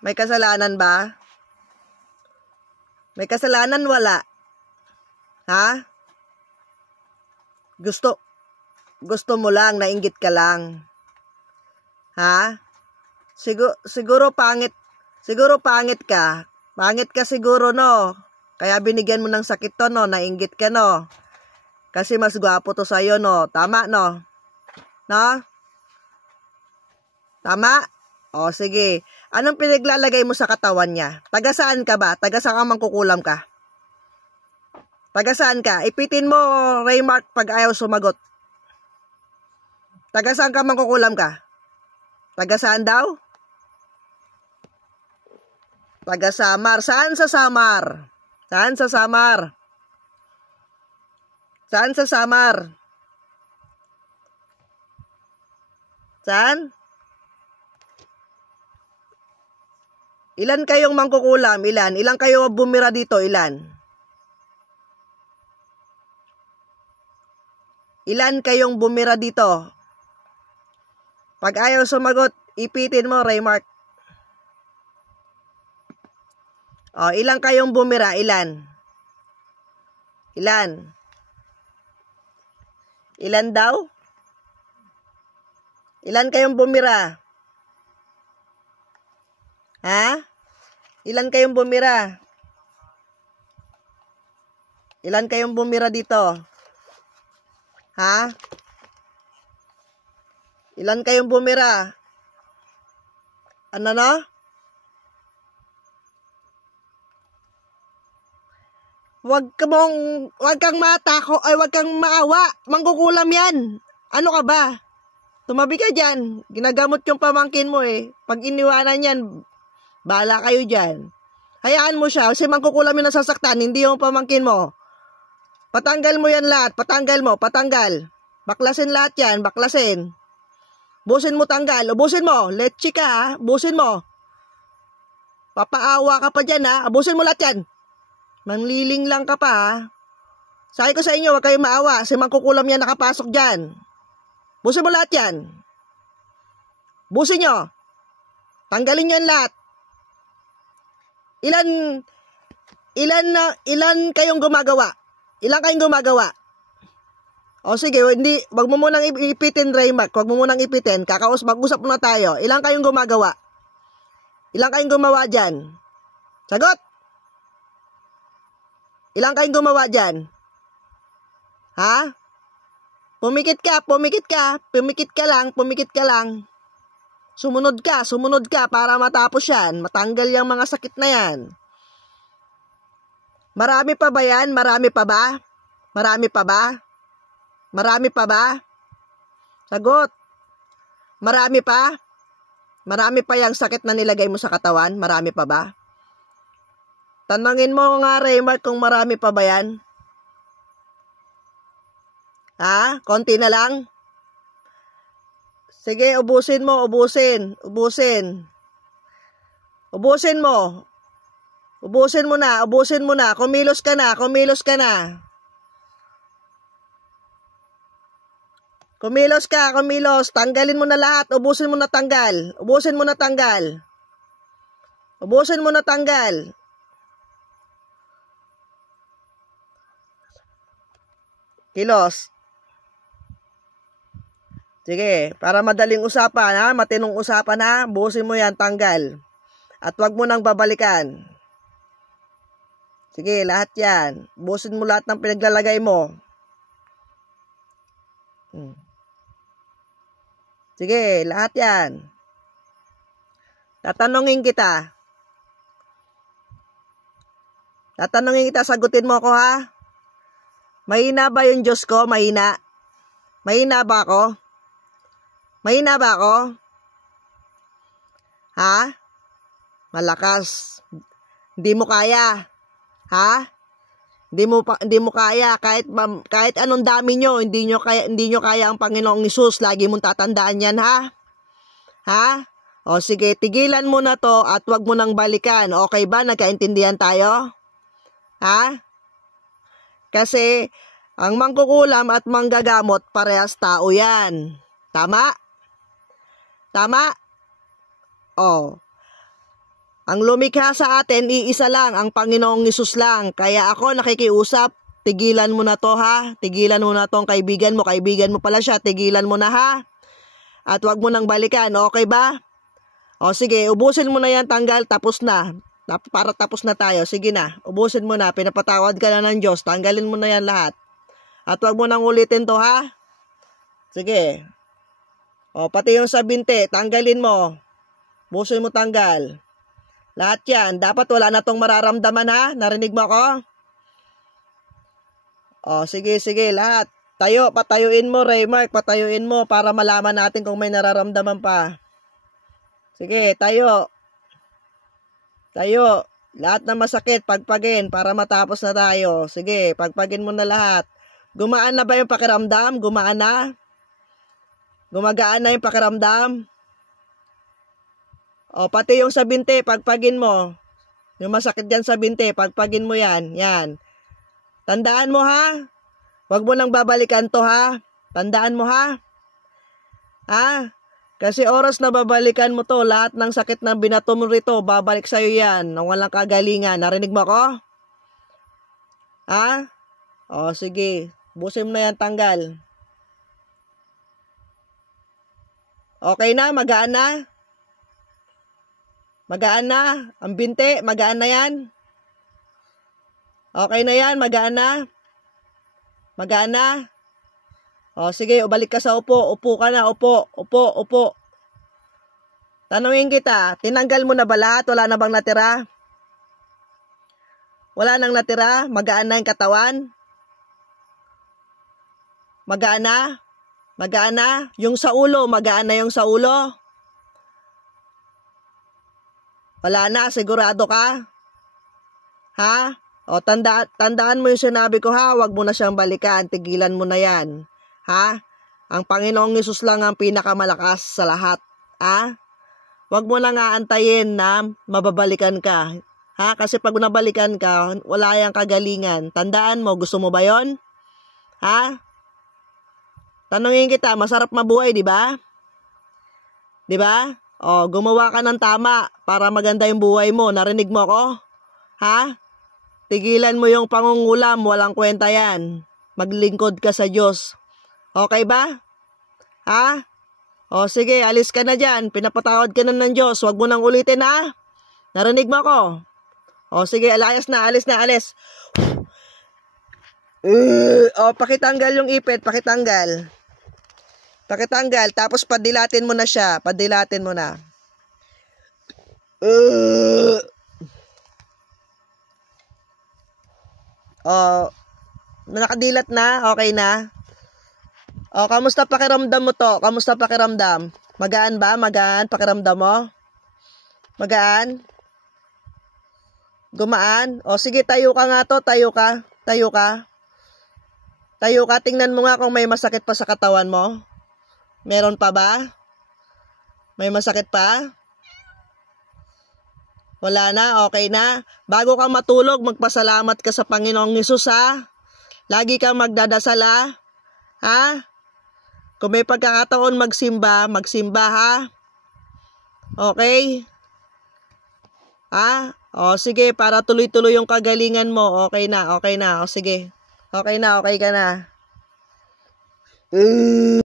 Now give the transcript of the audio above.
May kasalanan ba? May kasalanan wala? Ha? Gusto mo lang, nainggit ka lang. Ha? Siguro pangit ka. Pangit ka siguro, no? Kaya binigyan mo ng sakit to, no? Nainggit ka, no? Kasi mas gwapo to sa'yo, no? Tama, no? No? Tama? O, sige. Anong pinaglalagay mo sa katawan niya? Taga saan ka ba? Taga saan ka mangkukulam ka? Taga saan ka? Ipitin mo, Raymark, pag ayaw sumagot. Taga saan ka mangkukulam ka? Taga saan daw? Taga Samar. Saan sa Samar? Saan sa Samar? Saan sa Samar? Saan? Ilan kayong mangkukulam? Ilan? Ilan kayo bumira dito? Ilan? Ilan kayong bumira dito? Pag ayaw sumagot, ipitin mo, Raymark. O, ilan kayong bumira? Ilan? Ilan? Ilan daw? Ilan kayong bumira? Ha? Ilan kayong bumira? Ilan kayong bumira dito? Ha? Ilan kayong bumira? Ano no? Wag kang matako, ay wag kang maawa. Mangkukulam yan. Ano ka ba? Tumabi ka dyan. Ginagamot yung pamangkin mo eh. Pag iniwanan yan, bahala kayo dyan. Hayaan mo siya. Kasi mangkukulam yung nasasaktan, hindi yung pamangkin mo. Patanggal mo yan lahat. Patanggal mo. Patanggal. Baklasin lahat yan. Baklasin. Busin mo tanggal. Ubusin mo. Leche ka ha. Busin mo. Papaawa ka pa dyan ha. Abusin mo lahat yan. Manliling lang ka pa ha. Sabi ko sa inyo, huwag kayong maawa. Kasi mangkukulam yan nakapasok dyan. Busin mo lahat yan. Busin nyo. Tanggalin nyo yan lahat. Ilan kayong gumagawa? Ilan kayong gumagawa? O sige, wag mo munang ipitin, Raymark. Wag mo munang ipitin. Mag-usap muna tayo. Ilan kayong gumagawa? Ilan kayong gumawa dyan? Sagot! Ilan kayong gumawa dyan? Ha? Pumikit ka lang. Sumunod ka para matapos yan. Matanggal yung mga sakit na yan. Marami pa ba yan? Marami pa ba? Sagot. Marami pa? Marami pa yung sakit na nilagay mo sa katawan? Marami pa ba? Tanungin mo nga, Raymark, kung marami pa ba yan? Ha? Konti na lang? Sige, ubusin mo. Ubusin mo na. Kumilos ka na. Kumilos ka. Tanggalin mo na lahat. Ubusin mo na tanggal. Kilos. Sige, para madaling usapan ha, matinong usapan ha, buusin mo yan, tanggal. At wag mo nang babalikan. Sige, lahat yan. Buusin mo lahat ng pinaglalagay mo. Sige, lahat yan. Tatanungin kita, sagutin mo ako ha. Mahina ba yung Diyos ko? Mahina ba ako? Ha? Malakas. Hindi mo kaya. Ha? Hindi mo kaya kahit anong dami nyo, hindi nyo kaya ang Panginoong Hesus. Lagi mong tatandaan yan, ha? Ha? O sige, tigilan mo na to at wag mo nang balikan. Okay ba? Nagkaintindihan tayo? Ha? Kasi ang mangkukulam at manggagamot parehas tao yan. Tama? O. Ang lumikha sa atin, iisa lang, ang Panginoong Hesus lang. Kaya ako nakikiusap, tigilan mo na to ha. Tigilan mo na tong kaibigan mo pala siya, tigilan mo na ha. At wag mo nang balikan, okay ba? O sige, ubusin mo na yan, tanggal, tapos na. Para tapos na tayo, sige na, ubusin mo na, pinapatawad ka na ng Diyos, tanggalin mo na yan lahat. At wag mo nang ulitin to ha. Sige. O pati yung sa binti, tanggalin mo. Ubusin mo tanggal. Lahat yan, dapat wala na tong mararamdaman ha, narinig mo ako? O sige, lahat. Patayuin mo Raymark, patayuin mo para malaman natin kung may nararamdaman pa. Sige, tayo. Lahat na masakit, pagpagin para matapos na tayo. Sige, pagpagin mo na lahat. Gumaan na ba yung pakiramdam? Gumaan na? Gumagaan na yung pakiramdam? O, pati yung sa binti, pagpagin mo. Yung masakit dyan sa binti, pagpagin mo yan. Yan. Tandaan mo ha? Huwag mo nang babalikan to ha? Tandaan mo ha? Ha? Kasi oras na babalikan mo to, lahat ng sakit na binato mo rito, babalik sa'yo yan, nang walang kagalingan. Narinig mo ko? Ha? O, sige. Busin mo na yan, tanggal. Okay na? Magaan na? Magaan na? Ang binti, magaan na yan? Okay na yan? Magaan na? Magaan na? O, sige, balik ka sa upo. Upo ka na, upo. Tanungin kita, tinanggal mo na ba lahat? Wala na bang natira? Wala nang natira? Magaan na yung katawan? Magaan na? Magaan na? Yung sa ulo, magaan na yung sa ulo? Wala na, sigurado ka? Ha? O, tandaan mo yung sinabi ko ha, wag mo na siyang balikan, tigilan mo na yan. Ha? Ang Panginoong Hesus lang ang pinakamalakas sa lahat. Ha? Wag mo lang aantayin na mababalikan ka. Ha? Kasi pag nabalikan ka, wala yang kagalingan. Tandaan mo, gusto mo ba yon? Ha? Tanungin kita, masarap mabuhay, di ba? Di ba? O, gumawa ka ng tama para maganda yung buhay mo. Narinig mo ako? Ha? Tigilan mo yung pangungulam, walang kwenta yan. Maglingkod ka sa Diyos. Okay ba? Ha? O sige, alis ka na dyan. Pinapatawad ka na ng Diyos. Huwag mo nang ulitin ha? Narinig mo ako? O sige, alis na. O, pakitanggal yung ipit, pakitanggal. Tapos padilatin mo na siya. Padilatin mo na. O, nakadilat na? Okay na? O, kamusta pakiramdam mo to? Kamusta pakiramdam? Magaan ba? Magaan pakiramdam mo? Magaan? Gumaan? O, sige, tayo ka nga to. Tayo ka. Tingnan mo nga kung may masakit pa sa katawan mo. Meron pa ba? May masakit pa? Wala na? Okay na? Bago ka matulog, magpasalamat ka sa Panginoong Hesus ha? Lagi kang magdadasal ha? Kung may pagkakataon magsimba ha? Okay? Ha? O sige, para tuloy-tuloy yung kagalingan mo. Okay na. O sige. Okay na, okay ka na.